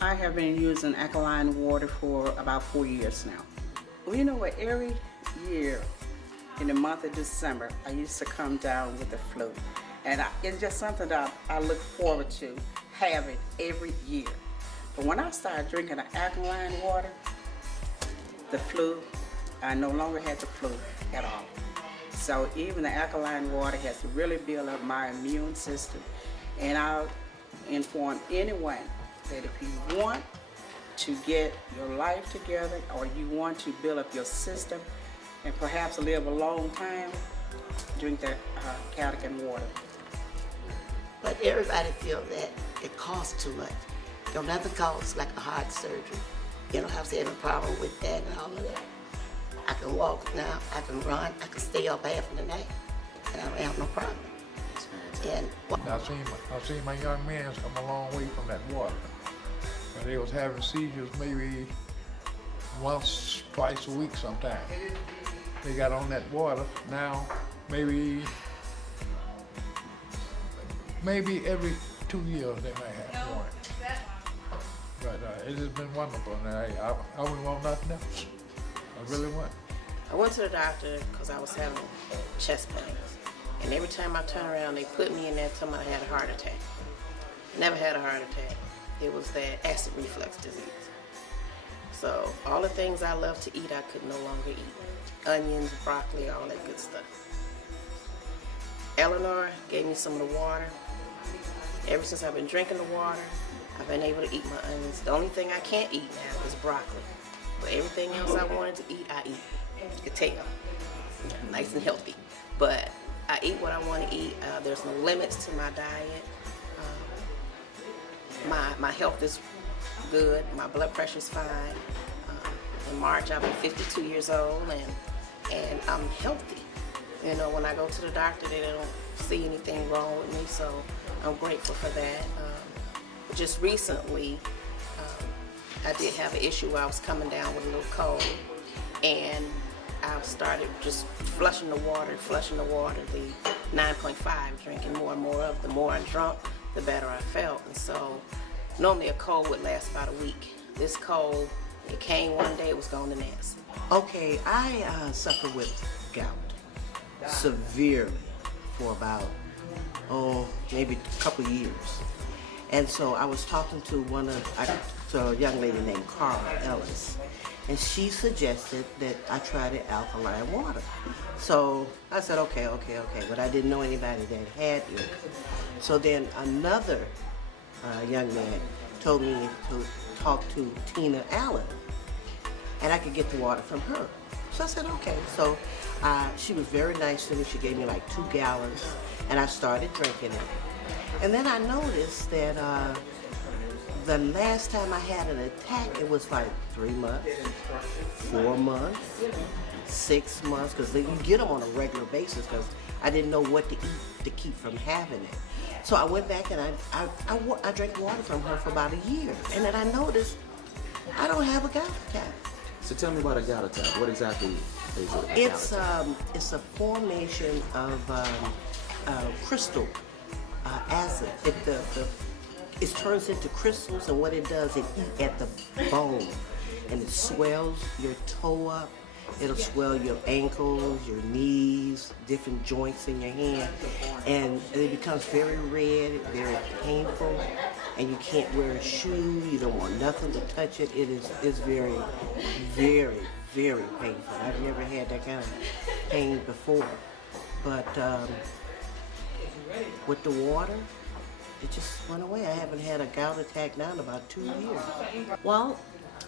I have been using alkaline water for about 4 years now. Well, you know what? Every year in the month of December, I used to come down with the flu. And it's just something that I look forward to having every year. But when I started drinking the alkaline water, the flu, I no longer had the flu at all. So even the alkaline water has really built up my immune system. And I'll inform anyone that if you want to get your life together or you want to build up your system and perhaps live a long time, drink that alkaline water. But everybody feels that it costs too much. Don't nothing costs like a heart surgery. You don't have to have a problem with that and all of that. I can walk now, I can run, I can stay up half of the night, and I don't have no problem. And I seen my young men come a long way from that water. But they was having seizures maybe once, twice a week sometimes. They got on that water. Now maybe every 2 years they might have one. But it has been wonderful. And I wouldn't want nothing else. I really wouldn't. I went to the doctor because I was having chest pains. And every time I turn around, they put me in there telling me I had a heart attack. Never had a heart attack. It was that acid reflux disease. So all the things I love to eat, I could no longer eat. Onions, broccoli, all that good stuff. Eleanora gave me some of the water. Ever since I've been drinking the water, I've been able to eat my onions. The only thing I can't eat now is broccoli. But everything else I wanted to eat, I eat. You can tell. Nice and healthy. But I eat what I want to eat. There's no limits to my diet. My health is good. My blood pressure is fine. In March, I'll be 52 years old, and I'm healthy. You know, when I go to the doctor, they don't see anything wrong with me, so I'm grateful for that. Just recently, I did have an issue where I was coming down with a little cold, and I started just flushing the water, the 9.5, drinking more and more of. The more I drank, the better I felt. And so normally a cold would last about a week. This cold, it came one day, it was gone the next. okay, I suffer with gout severely for about, maybe a couple of years. And so I was talking to a young lady named Carla Ellis, and she suggested that I try the alkaline water. So I said, okay, but I didn't know anybody that had it. So then another young man told me to talk to Tina Allen, and I could get the water from her. So I said, okay. So she was very nice to me. She gave me like 2 gallons, and I started drinking it. And then I noticed that the last time I had an attack, it was like 3 months, 4 months, 6 months, because you get them on a regular basis, because I didn't know what to eat to keep from having it. So I went back and I drank water from her for about a year. And then I noticed I don't have a gout attack. So tell me about a gout attack. What exactly is it? It's a formation of crystal acid. It turns into crystals, and what it does, it eats at the bone, and it swells your toe up. It'll swell your ankles, your knees, different joints in your hand, and it becomes very red, very painful, and you can't wear a shoe. You don't want nothing to touch it. It's very, very, very painful. I've never had that kind of pain before, but with the water, it just went away. I haven't had a gout attack now in about 2 years. Well,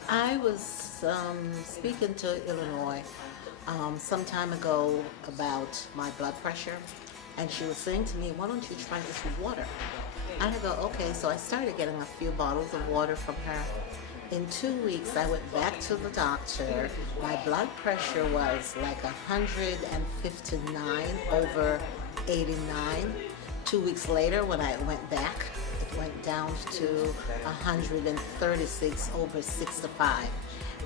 I was speaking to Illinois some time ago about my blood pressure, and she was saying to me, why don't you try this water? And I go, okay. So I started getting a few bottles of water from her. In 2 weeks, I went back to the doctor. My blood pressure was like 159 over 89. 2 weeks later, when I went back, it went down to 136 over 65.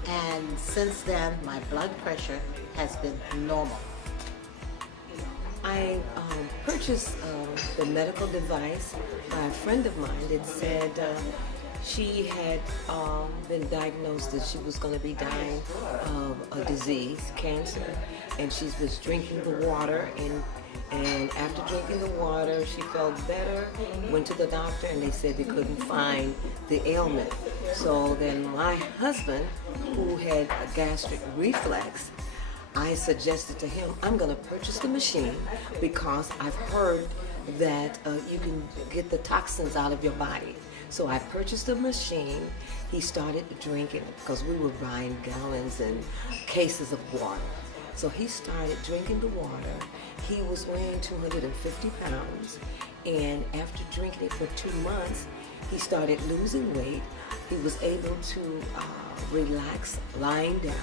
And since then, my blood pressure has been normal. I purchased the medical device by a friend of mine that said She had been diagnosed that she was going to be dying of a disease, cancer, and she was drinking the water. And after drinking the water, she felt better. Went to the doctor, and they said they couldn't find the ailment. So then my husband, who had a gastric reflex, I suggested to him, I'm going to purchase the machine because I've heard that you can get the toxins out of your body. So I purchased the machine. He started drinking it because we were buying gallons and cases of water. So he started drinking the water. He was weighing 250 pounds. And after drinking it for 2 months, he started losing weight. He was able to relax lying down.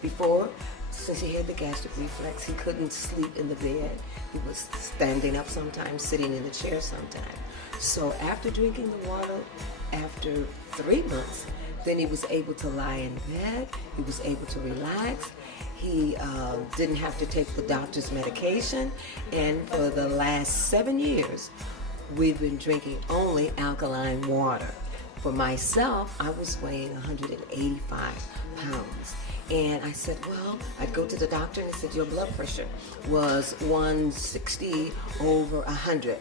Before, since he had the gastric reflex, he couldn't sleep in the bed. He was standing up sometimes, sitting in the chair sometimes. So after drinking the water, after 3 months, then he was able to lie in bed. He was able to relax. He didn't have to take the doctor's medication. And for the last 7 years, we've been drinking only alkaline water. For myself, I was weighing 185 pounds. And I said, well, I'd go to the doctor and he said, your blood pressure was 160 over 100.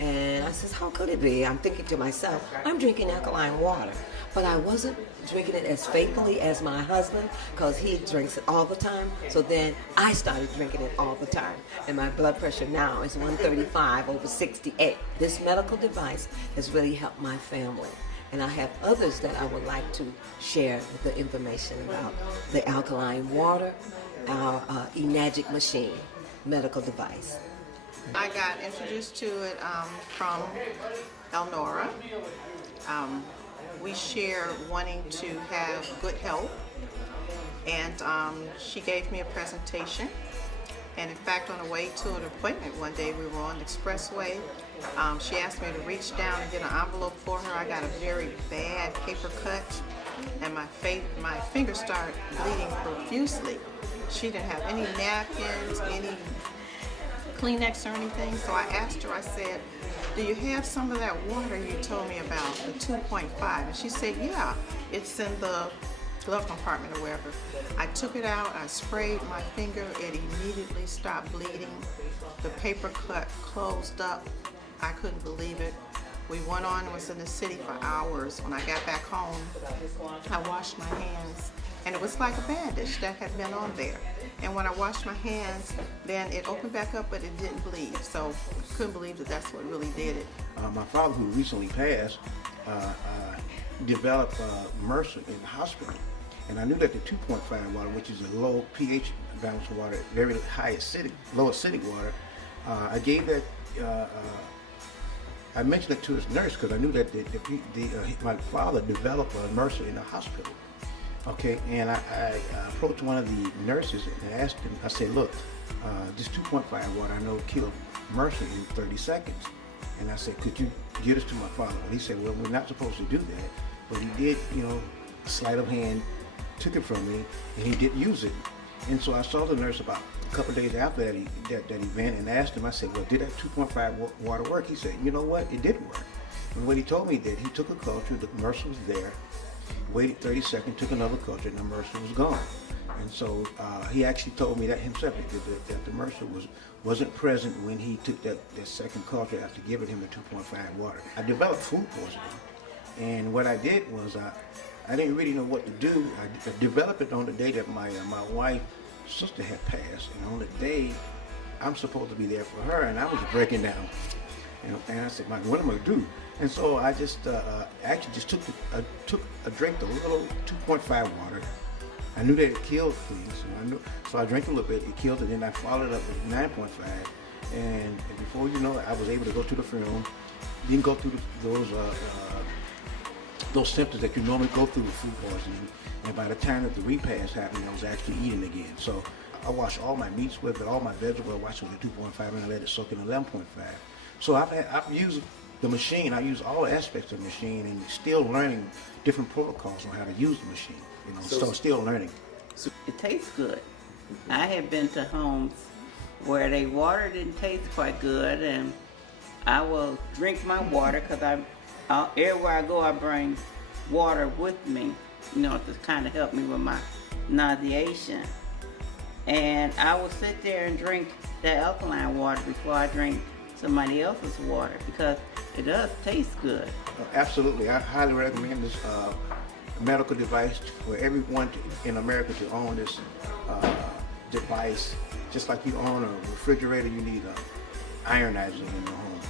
And I said, how could it be? I'm thinking to myself, I'm drinking alkaline water. But I wasn't drinking it as faithfully as my husband because he drinks it all the time. So then I started drinking it all the time. And my blood pressure now is 135 over 68. This medical device has really helped my family. And I have others that I would like to share the information about the alkaline water, our Enagic machine, medical device. I got introduced to it from Eleanora. We share wanting to have good health, and she gave me a presentation. And in fact, on the way to an appointment one day, we were on the expressway. She asked me to reach down and get an envelope for her. I got a very bad paper cut, and my finger started bleeding profusely. She didn't have any napkins, any Kleenex or anything. So I asked her, I said, do you have some of that water you told me about, the 2.5? And she said, yeah, it's in the glove compartment or wherever. I took it out, I sprayed my finger, it immediately stopped bleeding. The paper cut closed up. I couldn't believe it. We went on and was in the city for hours. When I got back home, I washed my hands, and it was like a bandage that had been on there. And when I washed my hands, then it opened back up, but it didn't bleed. So I couldn't believe that that's what really did it. My father, who recently passed, developed MRSA in the hospital. And I knew that the 2.5 water, which is a low pH balanced water, very high acidic, low acidic water, I gave that, I mentioned it to his nurse because I knew that my father developed MRSA in the hospital. Okay, and I approached one of the nurses and asked him, I said, look, this 2.5 water I know killed MRSA in 30 seconds. And I said, could you get us to my father? And he said, well, we're not supposed to do that. But he did, sleight of hand, took it from me, and he did use it. And so I saw the nurse about a couple of days after that event and asked him, I said, well, did that 2.5 water work? He said, you know what, it did work. And what he told me that he took a culture, the MRSA was there, waited 30 seconds, took another culture, and the MRSA was gone. And so he actually told me that himself, that the MRSA wasn't present when he took that second culture after giving him the 2.5 water. I developed food poisoning, and what I did was I didn't really know what to do. I developed it on the day that my wife's sister had passed, and on the day I'm supposed to be there for her, and I was breaking down. And I said, what am I going to do? And so I just actually just took a drink, a little 2.5 water. I knew that it killed things, so I drank a little bit, it killed it, and I followed it up with 9.5. And before you know it, I was able to go to the funeral, didn't go through those symptoms that you normally go through with food poisoning. And by the time that the repast happened, I was actually eating again. So I washed all my meats with it, all my vegetables, I washed it with 2.5, and I let it soak in 11.5. So I've used the machine, I use all aspects of the machine, and still learning different protocols on how to use the machine. So still learning. It tastes good. I have been to homes where the water didn't taste quite good, and I will drink my water because everywhere I go, I bring water with me, you know, to kind of help me with my nauseation. And I will sit there and drink that alkaline water before I drink somebody else's water because it does taste good. Absolutely, I highly recommend this medical device for everyone in America to own this device. Just like you own a refrigerator, you need an ionizer in your home.